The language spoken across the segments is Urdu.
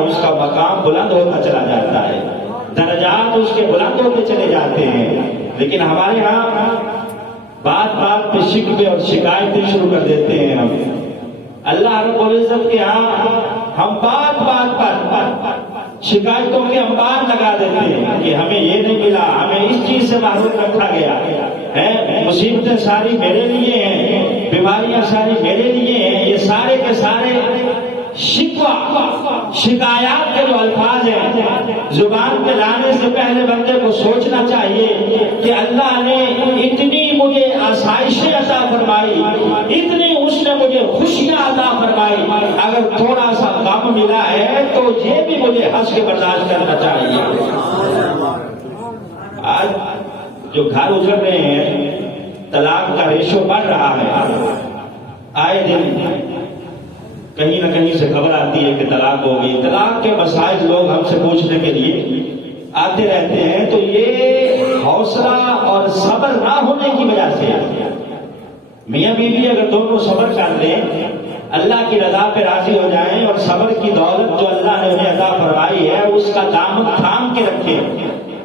اس کا مقام بلند ہوتا چلا جاتا ہے، درجات اس کے بلند ہوتے چلے جاتے ہیں. لیکن ہمارے ہاں بات بات پہ شکوے اور شکایتیں شروع کر دیتے ہیں. ہم اللہ رب العزت کے ہاں ہم بات بات پر شکایتوں کے انبار لگا دیتے ہیں کہ ہمیں یہ نہیں ملا، ہمیں اس چیز سے محروم رکھا گیا ہے، مصیبتیں ساری میرے لیے ہیں، بیماریاں ساری میرے لیے ہیں. یہ سارے کے سارے شکوہ شکایات کے جو الفاظ ہیں زبان پہ لانے سے پہلے بندے کو سوچنا چاہیے کہ اللہ نے اتنی مجھے آسائشیں عطا فرمائی، اتنی اس نے مجھے خوشیاں عطا فرمائی، اگر تھوڑا سا غم ملا ہے تو یہ بھی مجھے ہنس کے برداشت کرنا چاہیے. آج جو گھر اجڑ رہے ہیں، طلاق کا ریشو بڑھ رہا ہے، آئے دن کہیں نہ کہیں سے خبر آتی ہے کہ طلاق ہو گئی. طلاق کے مسائل لوگ ہم سے پوچھنے کے لیے آتے رہتے ہیں، تو یہ حوصلہ اور صبر نہ ہونے کی وجہ سے. میاں بیوی اگر دونوں صبر کر لیں، اللہ کی رضا پہ راضی ہو جائیں اور صبر کی دولت جو اللہ نے انہیں عطا فرمائی ہے اس کا دامن تھام کے رکھیں،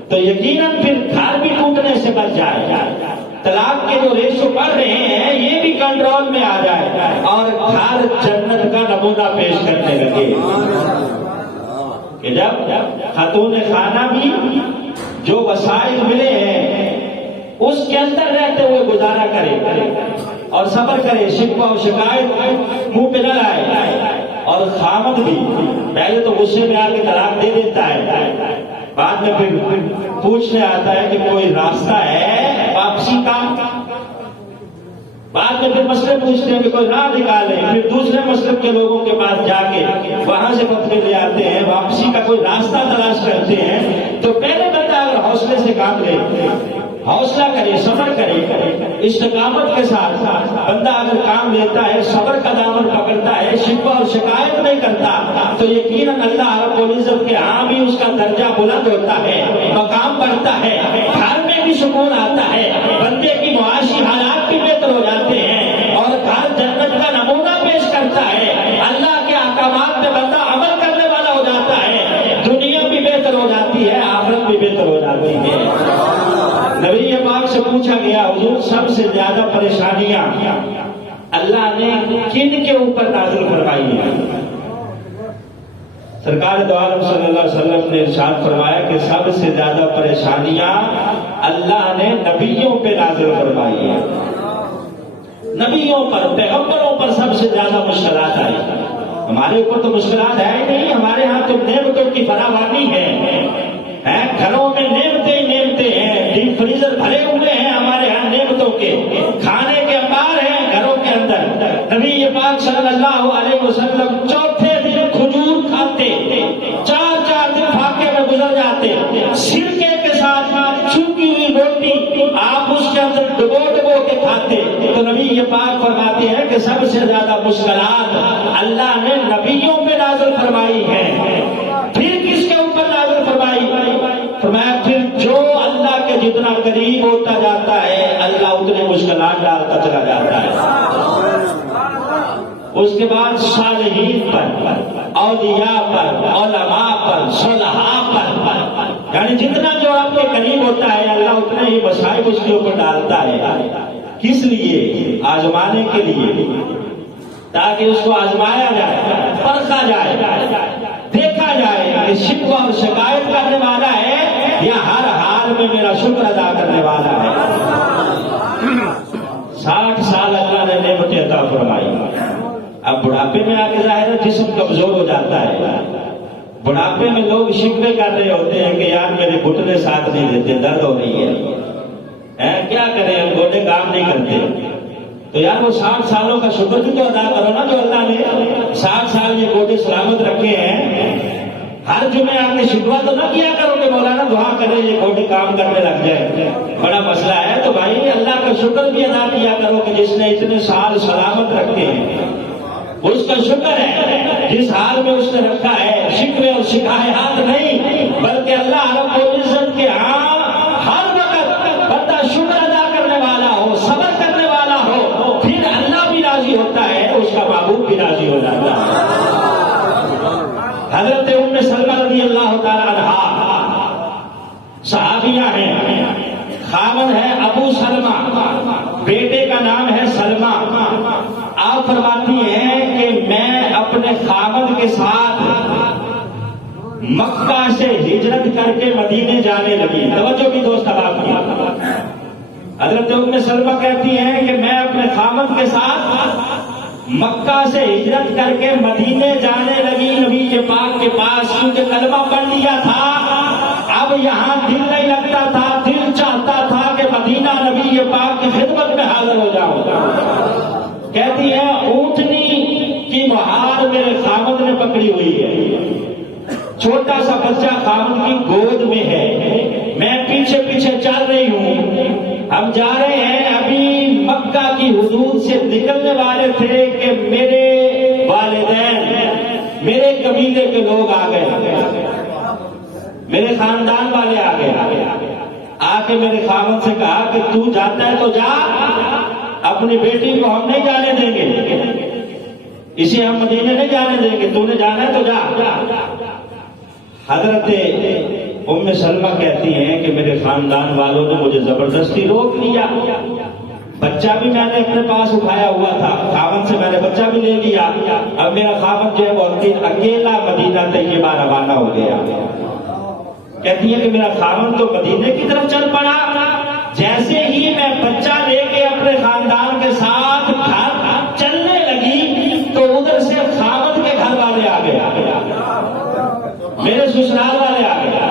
تو یقیناً پھر گھر بھی ٹوٹنے سے بچ جائے. طلاق کے جو ریشو بڑھ رہے ہیں یہ بھی کنٹرول میں آ جائے اور گھر جنت کا نمونہ پیش کرنے لگے کہ جب خاتون خانہ بھی جو وسائل ملے ہیں اس کے اندر رہتے ہوئے گزارا کرے اور صبر کرے، شکوہ و شکایت منہ پہ نہ لائے. اور خامد بھی پہلے تو غصے میں آ کے طلاق دے دیتا ہے، بعد میں پھر پوچھنے آتا ہے کہ کوئی راستہ ہے واپسی کا، بعد میں پھر مسئلے پوچھتے ہیں کہ کوئی راہ نکالے، پھر دوسرے مسلک کے لوگوں کے پاس جا کے وہاں سے فتوے لے آتے ہیں، واپسی کا کوئی راستہ تلاش کرتے ہیں. تو پہلے بندہ اگر حوصلے سے کام لے، حوصلہ کرے، صبر کرے، استقامت کے ساتھ بندہ اگر کام لیتا ہے، صبر کا دامن پکڑتا ہے، شکوہ اور شکایت نہیں کرتا، تو یقیناً اللہ رب العزت کے ہاں بھی اس کا درجہ بلند ہوتا ہے، مقام بڑھتا ہے، گھر میں بھی سکون آتا ہے، بندے کی معاشی حالات بھی بہتر ہو جاتے ہیں اور گھر جنت کا نمونہ پیش کرتا ہے. اللہ کے احکامات پہ بندہ عمل کرنے والا ہو جاتا ہے، دنیا بھی بہتر ہو جاتی ہے، آخرت بھی بہتر ہو جاتی ہے. نبی پاک سے پوچھا گیا، حضور سب سے زیادہ پریشانیاں اللہ نے کن کے اوپر نازل فرمائی ہیں؟ سرکار دو عالم صلی اللہ علیہ وسلم نے ارشاد فرمایا کہ سب سے زیادہ پریشانیاں اللہ نے نبیوں پہ نازل فرمائی ہیں. نبیوں پر، پیغمبروں پر سب سے زیادہ مشکلات آئی. ہمارے اوپر تو مشکلات ہے ہی نہیں، ہمارے ہاں تو نعمتوں کی فراوانی ہے، گھروں میں نعمتیں ہی نعمتیں ہیں، ڈیپ فریزر بھرے ہوئے ہیں ہمارے ہاں نعمتوں کے، کھانے کے انبار ہیں گھروں کے اندر. نبی پاک صلی اللہ علیہ وسلم چوتھے دن کھجور کھاتے، 4 دن پھاقے میں گزر جاتے، سرکے کے ساتھ چھوٹی ہوئی روٹی آپ اس کے اندر ڈبو ڈبو کے کھاتے. تو نبی پاک فرماتے ہیں کہ سب سے زیادہ مشکلات اللہ نے نبیوں پہ نازل فرمائی ہیں. پھر کس کے اوپر نازل فرمائی؟ فرمایا پھر جو اللہ کے جتنا قریب ہوتا جاتا ہے اللہ اتنے مشکلات ڈالتا چلا جاتا ہے. اس کے بعد صالحین پر، اولیاء پر، علماء پر، صلحاء پر، یعنی جتنا جو آپ کے قریب ہوتا ہے اللہ اتنے ہی مصائب اس کے اوپر ڈالتا ہے. کس لیے؟ آزمانے کے لیے، تاکہ اس کو آزمایا جائے، پرکھا جائے، دیکھا جائے کہ شکوہ اور شکایت کرنے والا ہے یا ہر حال میں میرا شکر ادا کرنے والا ہے. 60 سال اللہ نے نعمتیں عطا فرمائی. اب بڑھاپے میں آ کے ظاہر ہے جسم کمزور ہو جاتا ہے. بڑھاپے میں لوگ شکوے کر رہے ہوتے ہیں کہ یار میرے گھٹنے ساتھ نہیں دیتے، درد ہو رہی ہے، کیا کریں ہم، گوڈے کام نہیں کرتے. تو یار وہ 60 سالوں کا شکر بھی تو ادا کرو نا جو اللہ نے 60 سال یہ گوڈے سلامت رکھے ہیں. ہر جمعے آپ نے شکوہ تو نہ کیا کرو کہ مولانا دعا کرے یہ گوڈے کام کرنے لگ جائے، بڑا مسئلہ ہے. تو بھائی اللہ کا شکر بھی ادا کیا کرو کہ جس نے اتنے سال سلامت رکھے ہیں اس کا شکر ہے. جس حال میں اس نے رکھا ہے شکوے اور شکایات نہیں، بلکہ اللہ رب العزت کے ہاں ہر وقت بندہ شکر ادا کرنے والا ہو، صبر کرنے والا ہو، پھر اللہ بھی راضی ہوتا ہے، اس کا محبوب بھی راضی ہو جاتا ہے. حضرت ام سلمہ رضی اللہ تعالی عنہا صحابیہ ہیں، خاوند ہے ابو سلمہ، بیٹے کا نام ہے سلمہ۔ آپ فرماتی ہیں کہ میں اپنے خاوند کے ساتھ مکہ سے ہجرت کر کے مدینے جانے لگی۔ توجہ بھی دوست آپ کی، حضرت ام سلمہ کہتی ہیں کہ میں اپنے خاوند کے ساتھ مکہ سے ہجرت کر کے مدینے جانے لگی نبی کے پاک کے پاس، کیونکہ کلمہ پڑھ لیا تھا، اب یہاں دل نہیں لگتا تھا، دل چاہتا تھا کہ مدینہ نبی کے پاک کی خدمت میں حاضر ہو جاؤں۔ کہتی ہے اونٹنی کی مہار میرے خاوند نے پکڑی ہوئی ہے، چھوٹا سا بچہ خاوند کی گود میں ہے، میں پیچھے پیچھے چل رہی ہوں، ہم جا رہے ہیں، ابھی مکہ کی حدود سے نکلنے والے تھے کہ میرے والدین، میرے قبیلے کے لوگ آ گئے، میرے خاندان والے آ گئے، آ کے میرے خاوند سے کہا کہ تو جاتا ہے تو جا، اپنی بیٹی کو ہم نہیں جانے دیں گے، اسے ہم مدینے نہیں جانے دیں گے، تو نے جانا ہے تو جا۔ حضرت ام سلمہ کہتی ہیں کہ میرے خاندان والوں نے مجھے زبردستی روک لیا، بچہ بھی میں نے اپنے پاس اٹھایا ہوا تھا، خاوند سے میں نے بچہ بھی لے لیا، اب میرا خاوند جو ہے وہ اکیلا مدینہ طیبہ روانہ ہو گیا۔ کہتی ہے کہ میرا خاوند تو مدینے کی طرف چل پڑا، جیسے ہی میں بچہ لے کے اپنے خاندان کے ساتھ گھر چلنے لگی تو ادھر سے خاوند کے گھر والے آ گئے، میرے سسرال والے آ گئے،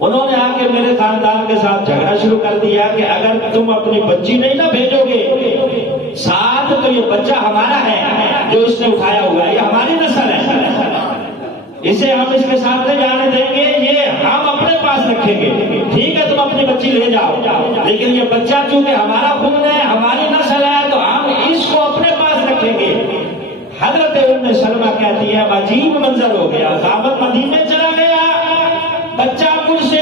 انہوں نے آ کے میرے خاندان کے ساتھ جھگڑا شروع کر دیا کہ اگر تم اپنی بچی نہیں نہ بھیجو گے ساتھ تو یہ بچہ ہمارا ہے جو اس نے اٹھایا ہوا ہے، یہ ہماری نسل ہے، اسے ہم اس کے ساتھ نہیں جانے دیں گے، یہ ہم اپنے پاس رکھیں گے، ٹھیک ہے تم اپنی بچی لے جاؤ، لیکن یہ بچہ چونکہ ہمارا خون ہے، ہماری نسل ہے، تو ہم اس کو اپنے پاس رکھیں گے۔ حضرت ام سلمہ کہتی ہے عجیب منظر ہو گیا، خاوند مدینے چلا گیا، بچہ مجھ سے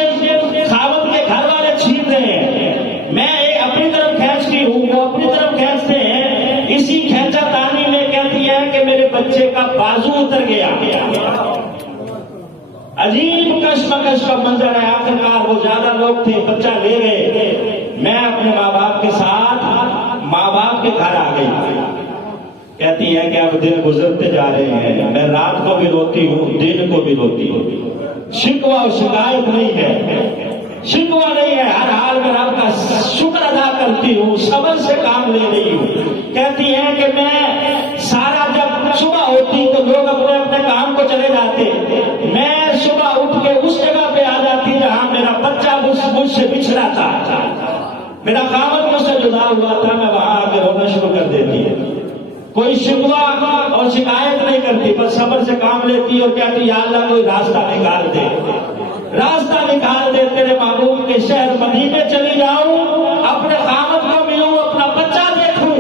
خاوند کے گھر والے چھین رہے ہیں، میں اپنی طرف کھینچتی ہوں، وہ اپنی طرف کھینچتے ہیں، اسی کھینچا تانی میں کہتی ہے کہ میرے بچے کا بازو اتر گیا۔ عجیب کشمکش کا منظر ہے، آخرکار وہ زیادہ لوگ تھے، بچہ لے گئے، میں اپنے ماں باپ کے ساتھ ماں باپ کے گھر آ گئی۔ کہتی ہے کہ اب دن گزرتے جا رہے ہیں، میں رات کو بھی روتی ہوں، دن کو بھی روتی ہوں، شکوہ و شکایت نہیں ہے، شکوہ نہیں ہے، ہر حال میں رب کا شکر ادا کرتی ہوں، صبر سے کام لے رہی ہوں۔ کہتی ہے کہ میں سارا جب صبح ہوتی تو لوگ اپنے اپنے کام کو چلے جاتے، میں صبح اٹھ کے اس جگہ پہ آ جاتی جہاں میرا بچہ مجھ سے بچھڑا تھا، میرا خاوند مجھ سے جدا ہوا تھا، میں وہاں آ کے رونا شروع کر دیتی ہے، کوئی شکوہ اور شکایت نہیں کرتی، بس صبر سے کام لیتی اور کہتی یا اللہ کوئی راستہ نکال دے، راستہ نکال دے، تیرے محبوب کے شہر مدینے چلی جاؤں، اپنے خاوند کو ملوں، اپنا بچہ دیکھوں۔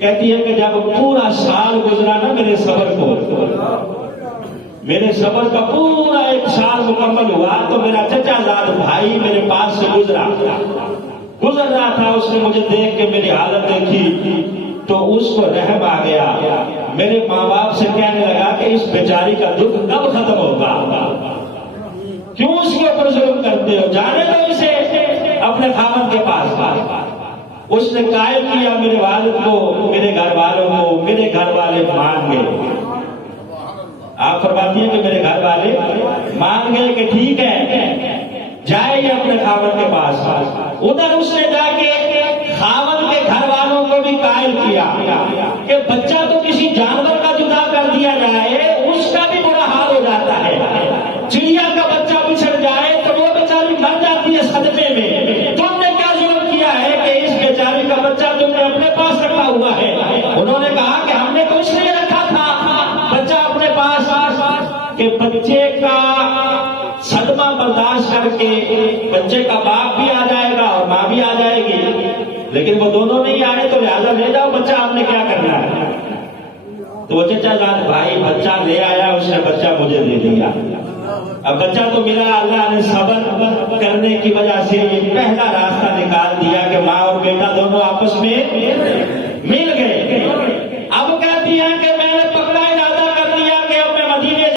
کہتی ہے کہ جب پورا سال گزرا نا میرے صبر کو، میرے صبر کا پورا ایک سال مکمل ہوا تو میرا چچا زاد بھائی میرے پاس سے گزر رہا تھا، اس نے مجھے دیکھ کے میری حالت دیکھی تو اس کو رحم آ گیا، میرے ماں باپ سے کہنے لگا کہ اس بیچاری کا دکھ کب ختم ہوگا، کیوں اس کے اوپر ظلم کرتے ہو، جانے دو اسے اپنے خاوند کے پاس۔ اس نے قائل کیا میرے والد کو، میرے گھر والوں کو، میرے گھر والے مان گئے۔ آپ فرماتی ہیں کہ میرے گھر والے مان گئے کہ ٹھیک ہے جائے گی اپنے خاوند کے پاس۔ ادھر اس نے جا کے خاوند کے گھر والوں کو بھی قائل کیا کہ بچہ تو کسی جانور کا جدا کر دیا جائے اس کا بھی برا حال ہو جاتا ہے، چڑیا کا بچہ بچھڑ جائے تو وہ بیچاری مر جاتی ہے صدمے میں، تم نے کیا ظلم کیا ہے کہ اس بیچاری کا بچہ تم نے اپنے پاس رکھا ہوا ہے؟ انہوں نے کہا کہ ہم نے تو اس لیے رکھا تھا بچہ اپنے پاس کہ بچے کا صدمہ برداشت کر کے بچے کا باپ بھی آ جائے گا اور ماں بھی آ جائے گی، لیکن وہ دونوں نہیں آئے تو لہٰذا لے جاؤ بچہ، آپ نے کیا کرنا ہے؟ تو وہ چچا جان بھائی بچہ لے آیا، اس نے بچہ مجھے دے دیا، اب بچہ تو ملا، اللہ نے صبر کرنے کی وجہ سے یہ پہلا راستہ نکال دیا کہ ماں اور بیٹا دونوں آپس میں مل گئے۔